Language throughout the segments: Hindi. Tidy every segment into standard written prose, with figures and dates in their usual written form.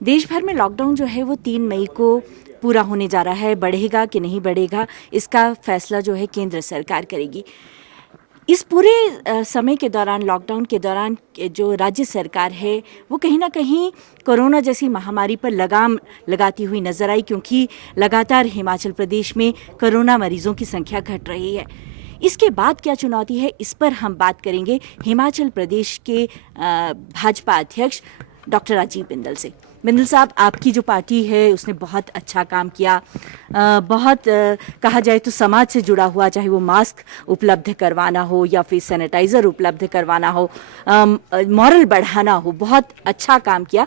देश भर में लॉकडाउन जो है वो 3 मई को पूरा होने जा रहा है। बढ़ेगा कि नहीं बढ़ेगा, इसका फैसला जो है केंद्र सरकार करेगी। इस पूरे समय के दौरान, लॉकडाउन के दौरान जो राज्य सरकार है वो कहीं ना कहीं कोरोना जैसी महामारी पर लगाम लगाती हुई नजर आई, क्योंकि लगातार हिमाचल प्रदेश में कोरोना मरीजों की संख्या घट रही है। इसके बाद क्या चुनौती है, इस पर हम बात करेंगे हिमाचल प्रदेश के भाजपा अध्यक्ष डॉक्टर राजीव बिंदल से। बिंदल साहब, आपकी जो पार्टी है उसने बहुत अच्छा काम किया, बहुत कहा जाए तो समाज से जुड़ा हुआ, चाहे वो मास्क उपलब्ध करवाना हो या फिर सैनिटाइज़र उपलब्ध करवाना हो, मॉरल बढ़ाना हो, बहुत अच्छा काम किया।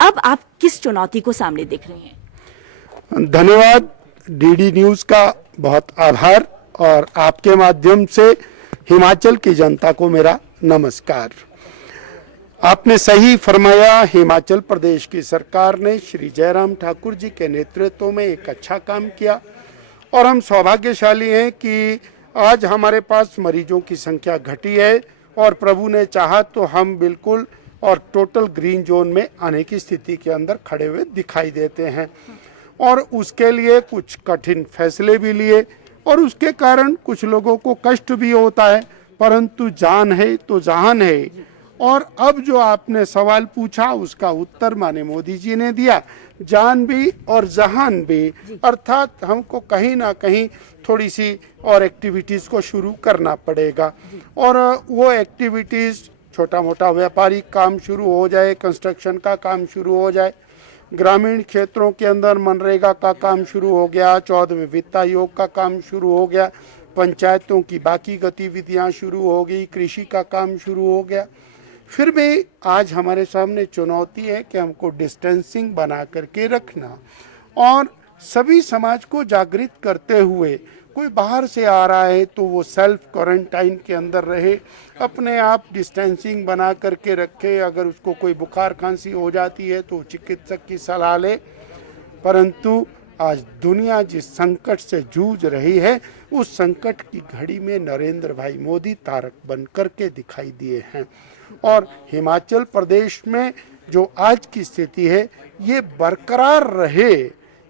अब आप किस चुनौती को सामने देख रहे हैं? धन्यवाद, डीडी न्यूज़ का बहुत आभार और आपके माध्यम से हिमाचल की जनता को मेरा नमस्कार। आपने सही फरमाया, हिमाचल प्रदेश की सरकार ने श्री जयराम ठाकुर जी के नेतृत्व में एक अच्छा काम किया और हम सौभाग्यशाली हैं कि आज हमारे पास मरीजों की संख्या घटी है और प्रभु ने चाहा तो हम बिल्कुल और टोटल ग्रीन जोन में आने की स्थिति के अंदर खड़े हुए दिखाई देते हैं। और उसके लिए कुछ कठिन फैसले भी लिए और उसके कारण कुछ लोगों को कष्ट भी होता है, परंतु जान है तो जहान है। और अब जो आपने सवाल पूछा उसका उत्तर माने मोदी जी ने दिया, जान भी और जहान भी, अर्थात हमको कहीं ना कहीं थोड़ी सी और एक्टिविटीज़ को शुरू करना पड़ेगा। और वो एक्टिविटीज़, छोटा मोटा व्यापारिक काम शुरू हो जाए, कंस्ट्रक्शन का काम शुरू हो जाए, ग्रामीण क्षेत्रों के अंदर मनरेगा का काम शुरू हो गया, 14वें वित्त आयोग का काम शुरू हो गया, पंचायतों की बाकी गतिविधियां शुरू हो गई, कृषि का काम शुरू हो गया। फिर भी आज हमारे सामने चुनौती है कि हमको डिस्टेंसिंग बना करके रखना और सभी समाज को जागृत करते हुए, कोई बाहर से आ रहा है तो वो सेल्फ क्वारंटाइन के अंदर रहे, अपने आप डिस्टेंसिंग बना करके रखे, अगर उसको कोई बुखार खांसी हो जाती है तो चिकित्सक की सलाह ले। परंतु आज दुनिया जिस संकट से जूझ रही है, उस संकट की घड़ी में नरेंद्र भाई मोदी तारक बन करके दिखाई दिए हैं और हिमाचल प्रदेश में जो आज की स्थिति है ये बरकरार रहे,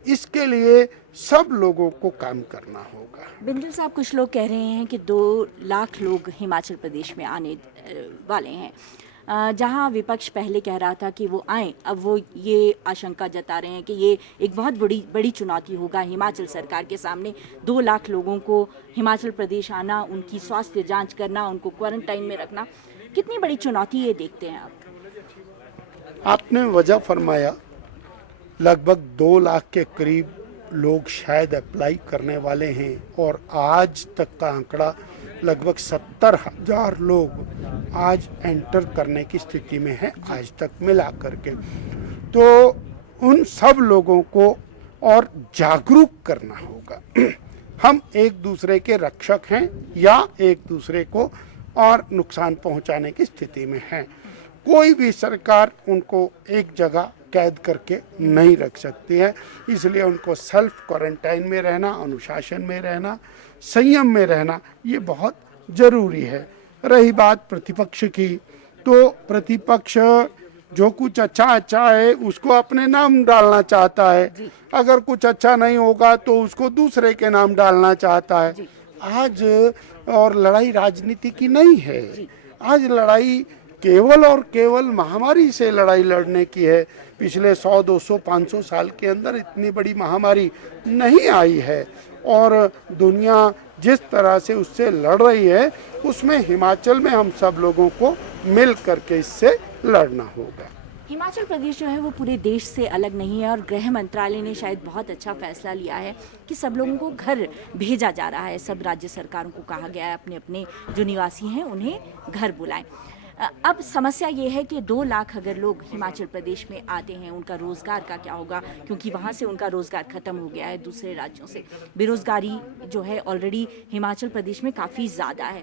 इसके लिए सब लोगों को काम करना होगा। बिंदल साहब, कुछ लोग कह रहे हैं कि 2 लाख लोग हिमाचल प्रदेश में आने वाले हैं। जहां विपक्ष पहले कह रहा था कि वो आए, अब वो ये आशंका जता रहे हैं कि ये एक बहुत बड़ी चुनौती होगा हिमाचल सरकार के सामने। 2 लाख लोगों को हिमाचल प्रदेश आना, उनकी स्वास्थ्य जांच करना, उनको क्वारंटाइन में रखना, कितनी बड़ी चुनौती ये देखते हैं आप? आपने वजह फरमाया, लगभग 2 लाख के करीब लोग शायद अप्लाई करने वाले हैं और आज तक का आंकड़ा लगभग 70,000 लोग आज एंटर करने की स्थिति में है आज तक मिला करके। तो उन सब लोगों को और जागरूक करना होगा। हम एक दूसरे के रक्षक हैं या एक दूसरे को और नुकसान पहुंचाने की स्थिति में हैं। कोई भी सरकार उनको एक जगह कैद करके नहीं रख सकती है, इसलिए उनको सेल्फ क्वारंटाइन में रहना, अनुशासन में रहना, संयम में रहना, ये बहुत जरूरी है। रही बात प्रतिपक्ष की, तो प्रतिपक्ष जो कुछ अच्छा है उसको अपने नाम डालना चाहता है, अगर कुछ अच्छा नहीं होगा तो उसको दूसरे के नाम डालना चाहता है। आज और लड़ाई राजनीति की नहीं है, आज लड़ाई केवल और केवल महामारी से लड़ाई लड़ने की है। पिछले 100, 200, 500 साल के अंदर इतनी बड़ी महामारी नहीं आई है और दुनिया जिस तरह से उससे लड़ रही है उसमें हिमाचल में हम सब लोगों को मिल करके इससे लड़ना होगा। हिमाचल प्रदेश जो है वो पूरे देश से अलग नहीं है और गृह मंत्रालय ने शायद बहुत अच्छा फैसला लिया है कि सब लोगों को घर भेजा जा रहा है। सब राज्य सरकारों को कहा गया है अपने अपने जो निवासी हैं उन्हें घर बुलाएं। अब समस्या ये है कि 2 लाख अगर लोग हिमाचल प्रदेश में आते हैं, उनका रोज़गार का क्या होगा, क्योंकि वहाँ से उनका रोज़गार ख़त्म हो गया है दूसरे राज्यों से। बेरोज़गारी जो है ऑलरेडी हिमाचल प्रदेश में काफ़ी ज़्यादा है।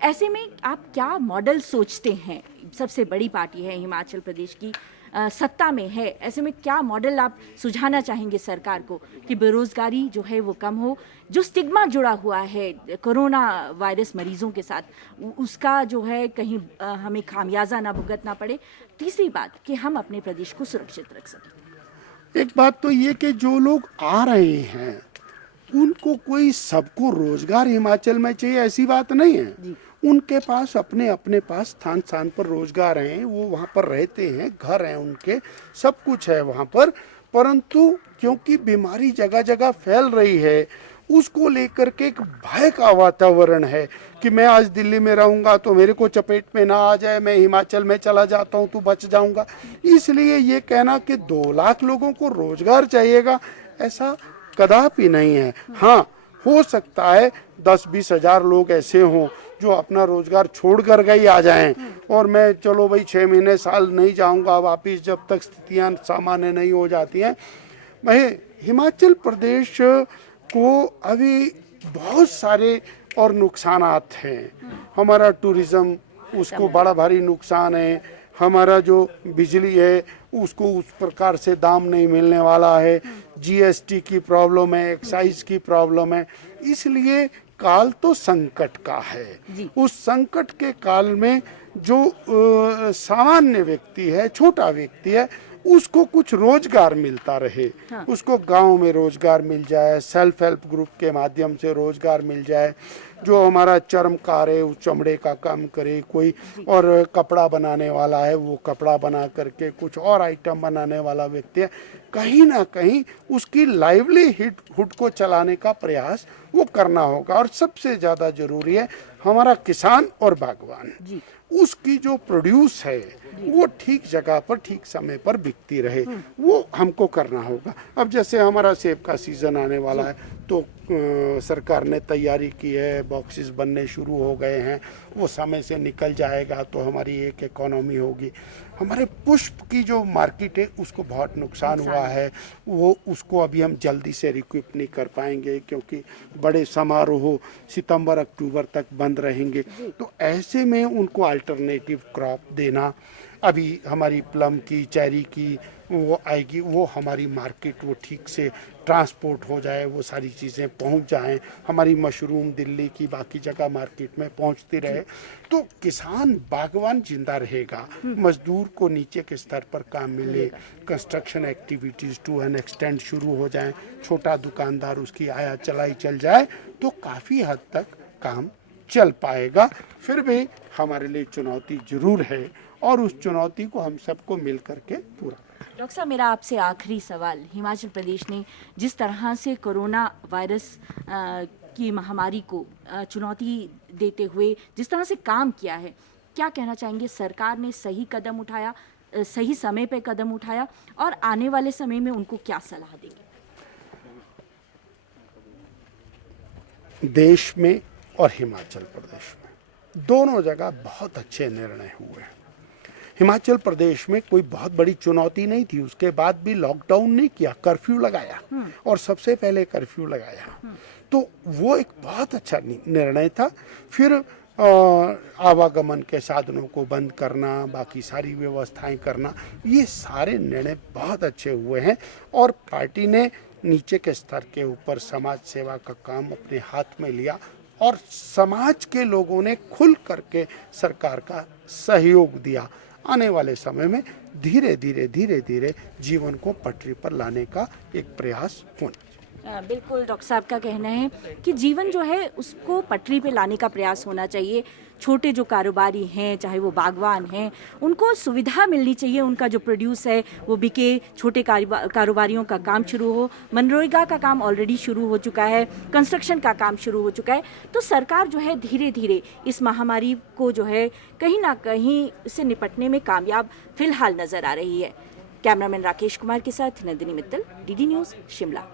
ऐसे में आप क्या मॉडल सोचते हैं? सबसे बड़ी पार्टी है हिमाचल प्रदेश की, सत्ता में है, ऐसे में क्या मॉडल आप सुझाना चाहेंगे सरकार को कि बेरोजगारी जो है वो कम हो, जो स्टिग्मा जुड़ा हुआ है कोरोना वायरस मरीजों के साथ उसका जो है कहीं हमें खामियाजा ना भुगतना पड़े, तीसरी बात कि हम अपने प्रदेश को सुरक्षित रख सकें। एक बात तो ये कि जो लोग आ रहे हैं उनको कोई सबको रोजगार हिमाचल में चाहिए ऐसी बात नहीं है। उनके पास अपने अपने पास स्थान स्थान पर रोजगार हैं, वो वहाँ पर रहते हैं, घर हैं उनके, सब कुछ है वहाँ पर। परंतु क्योंकि बीमारी जगह जगह फैल रही है उसको लेकर के एक भय का वातावरण है कि मैं आज दिल्ली में रहूंगा तो मेरे को चपेट में ना आ जाए, मैं हिमाचल में चला जाता हूँ तो बच जाऊंगा। इसलिए ये कहना कि 2 लाख लोगों को रोजगार चाहिएगा ऐसा कदापि नहीं है। हाँ, हो सकता है 10-20 हजार लोग ऐसे हों जो अपना रोजगार छोड़ कर गई आ जाएं और मैं चलो भाई 6 महीने साल नहीं जाऊंगा वापिस जब तक स्थितियां सामान्य नहीं हो जाती हैं। वही हिमाचल प्रदेश को अभी बहुत सारे और नुकसानात हैं। हमारा टूरिज्म उसको बड़ा भारी नुकसान है, हमारा जो बिजली है उसको उस प्रकार से दाम नहीं मिलने वाला है, जीएसटी की प्रॉब्लम है, एक्साइज की प्रॉब्लम है। इसलिए काल तो संकट का है। उस संकट के काल में जो सामान्य व्यक्ति है, छोटा व्यक्ति है, उसको कुछ रोजगार मिलता रहे। हाँ। उसको गांव में रोजगार मिल जाए, सेल्फ हेल्प ग्रुप के माध्यम से रोजगार मिल जाए, जो हमारा चर्मकार है वो चमड़े का काम करे, कोई और कपड़ा बनाने वाला है वो कपड़ा बना करके, कुछ और आइटम बनाने वाला व्यक्ति है, कहीं ना कहीं उसकी लाइवलीहुड को चलाने का प्रयास वो करना होगा। और सबसे ज़्यादा जरूरी है हमारा किसान और बागवान, उसकी जो प्रोड्यूस है वो ठीक जगह पर ठीक समय पर बिकती रहे, वो हमको करना होगा। अब जैसे हमारा सेब का सीज़न आने वाला है तो सरकार ने तैयारी की है, बॉक्सेस बनने शुरू हो गए हैं, वो समय से निकल जाएगा तो हमारी एक इकोनॉमी होगी। हमारे पुष्प की जो मार्केट है उसको बहुत नुकसान हुआ है, वो उसको अभी हम जल्दी से रिक्विप नहीं कर पाएंगे क्योंकि बड़े समारोह सितंबर अक्टूबर तक बंद रहेंगे। तो ऐसे में उनको अल्टरनेटिव क्रॉप देना, अभी हमारी प्लम की, चेरी की वो आएगी, वो हमारी मार्केट वो ठीक से ट्रांसपोर्ट हो जाए, वो सारी चीज़ें पहुंच जाएं, हमारी मशरूम दिल्ली की बाकी जगह मार्केट में पहुंचती रहे, तो किसान बागवान जिंदा रहेगा, मजदूर को नीचे के स्तर पर काम मिले, construction activities to an extent शुरू हो जाएं, छोटा दुकानदार उसकी आया चलाई चल जाए तो काफ़ी हद तक काम चल पाएगा। फिर भी हमारे लिए चुनौती जरूर है और उस चुनौती को हम सबको मिल करके पूरा। डॉक्टर साहब, मेरा आपसे आखिरी सवाल, हिमाचल प्रदेश ने जिस तरह से कोरोना वायरस की महामारी को चुनौती देते हुए जिस तरह से काम किया है, क्या कहना चाहेंगे? सरकार ने सही कदम उठाया, सही समय पे कदम उठाया, और आने वाले समय में उनको क्या सलाह देंगे? देश में और हिमाचल प्रदेश में दोनों जगह बहुत अच्छे निर्णय हुए। हिमाचल प्रदेश में कोई बहुत बड़ी चुनौती नहीं थी, उसके बाद भी लॉकडाउन नहीं किया, कर्फ्यू लगाया और सबसे पहले कर्फ्यू लगाया, तो वो एक बहुत अच्छा निर्णय था। फिर आवागमन के साधनों को बंद करना, बाकी सारी व्यवस्थाएं करना, ये सारे निर्णय बहुत अच्छे हुए हैं और पार्टी ने नीचे के स्तर के ऊपर समाज सेवा का काम अपने हाथ में लिया और समाज के लोगों ने खुल करके सरकार का सहयोग दिया। आने वाले समय में धीरे धीरे जीवन को पटरी पर लाने का एक प्रयास होना। बिल्कुल, डॉक्टर साहब का कहना है कि जीवन जो है उसको पटरी पे लाने का प्रयास होना चाहिए। छोटे जो कारोबारी हैं, चाहे वो बागवान हैं, उनको सुविधा मिलनी चाहिए, उनका जो प्रोड्यूस है वो बिके, छोटे कारोबारियों का काम शुरू हो। मनरेगा का काम ऑलरेडी शुरू हो चुका है, कंस्ट्रक्शन का काम शुरू हो चुका है। तो सरकार जो है धीरे धीरे इस महामारी को जो है कहीं ना कहीं से निपटने में कामयाब फिलहाल नजर आ रही है। कैमरामैन राकेश कुमार के साथ नंदिनी मित्तल, डीडी न्यूज़, शिमला।